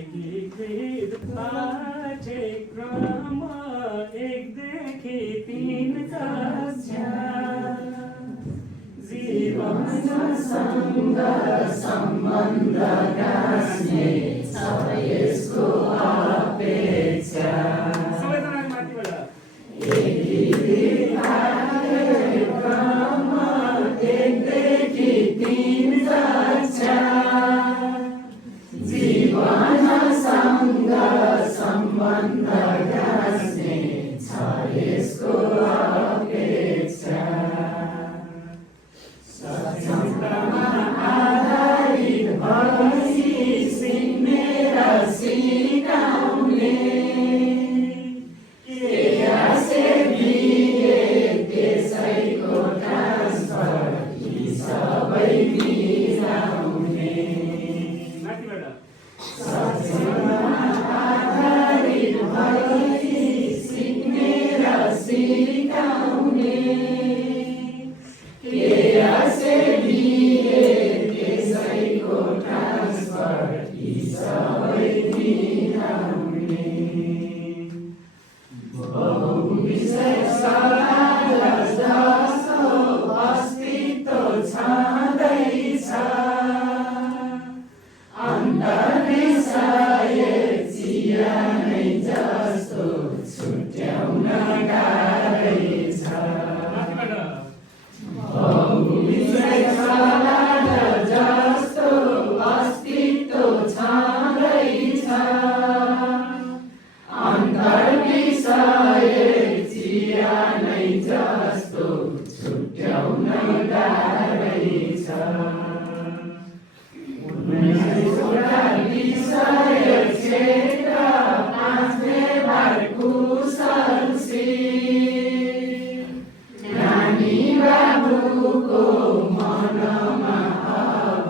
एकीकृत पाठ्यक्रम 1 देखि 3 कक्षा जीवनसँग सम्बन्ध गाँस्ने छ यसको अपेक्षा। सबैजना माथिबाट एकीकृत पाठ्यक्रम 1 देखि 3 कक्षा जीवनसँग सम्बन्ध गाँस्ने छ यसको अपेक्षा। सक्षमतामा आधारित भई सिक्ने र सिकाउने के आशे बिए त्यसैको ट्रान्सफर यी सबै मिलाउने। सक्षमतामा आधारित भई सिक्ने र सिकाउने के आशे बिए त्यसैको ट्रान्सफर यी सबै मिलाउने। बहुविषय सवाल जसको अस्तित्व छँदैछ चियानै जस्तो छुट्याउन गाह्रै छ। बहुविषय सवाल जस्तो अस्तित्व छँदैछ अन्तर्विषय चियानै जस्तो छुट्याउन गाह्रै छ। 19वटा विषय क्षेत्र 5 व्यवहार कुशलसी नानी बाबुको मनमा अब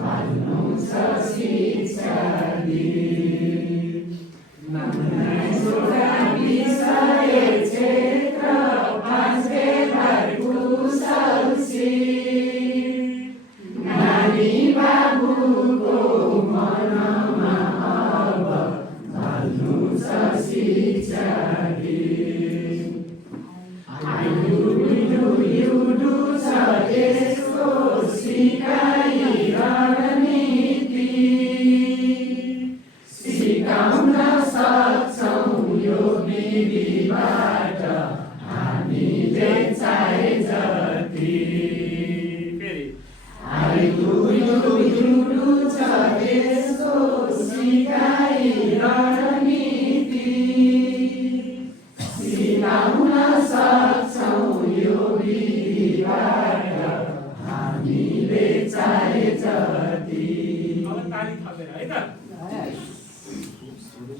भाल्नु छ शिक्षा दिई। 19वटा विषय क्षेत्र 5 व्यवहार कुशलसी नानी बाबुको मनमा अब भाल्नु छ शिक्षा दिई। आइडु छ यसको सिकाइ रणनीति सिकाउन सक्छौँ यो विधिबाट हामीले चाहे जति। आइडु छ यसको सिकाइ रणनीति सिकाउन सक्छौँ यो विधिबाट हामीले चाहे जति। अब ताली थपेर है त।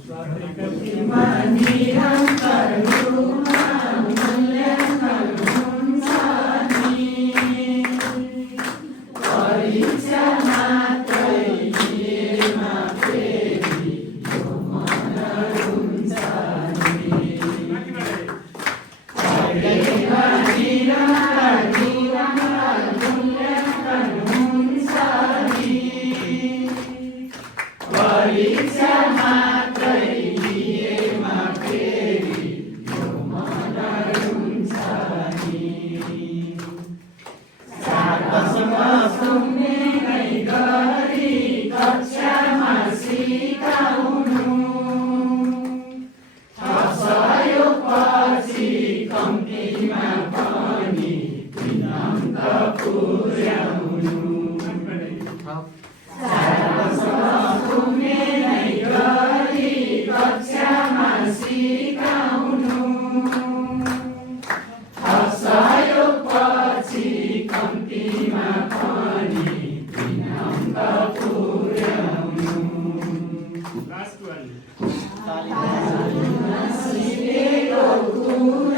प्रगतिमा निरन्तर रूपमा मूल्याङ्कन हुन्छ नि परीक्षा मात्रै दिएमा फेरि यो मन रुन्छ नि। प्रगतिमा निरन्तर मूल्याङ्कन हुन्छ नि परीक्षा मात्रै दिएमा फेरि यो मन रुन्छ नि। सुन्ने नै गरी कक्षामा सिकाउनु सहयोगपछि कम्तीमा पनि 3 अङ्क पुर्याउनु। सुन्ने नै गरी कक्षामा सिकाउनु सहयोगपछि कम्तीमा पनि 3 अङ्क पुर्याउनु। सिकेको कुरा